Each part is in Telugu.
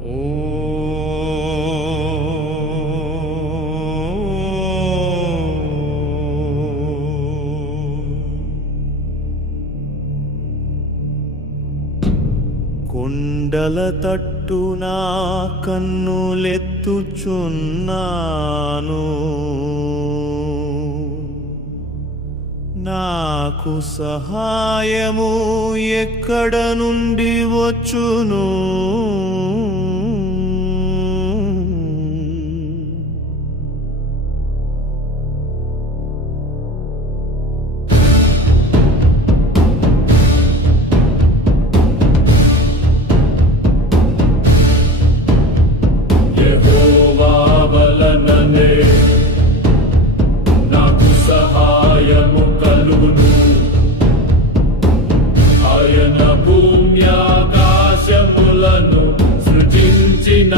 కొండల తట్టున కన్నులెత్తుచున్నాను. నాకు సహాయము ఎక్కడ నుండి వచ్చును? యెహోవా వలననే నాకు సహాయము కలుగును. ఆయన భూమి ఆకాశములను సృజించిన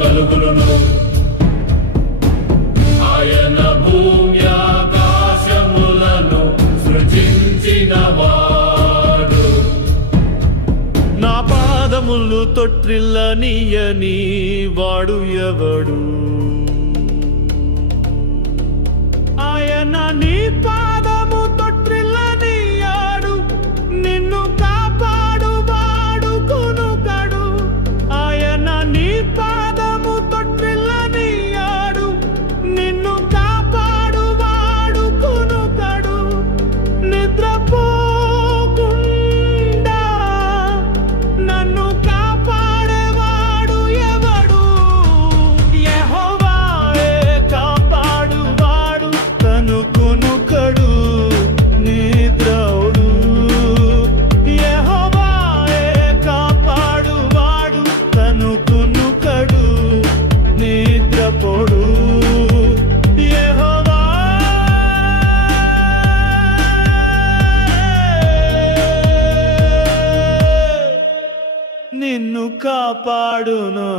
కలుగులను పాదములు తొట్టిల్లనీయని వాడు ఎవడు? ఆయన నీ కాపాడునో.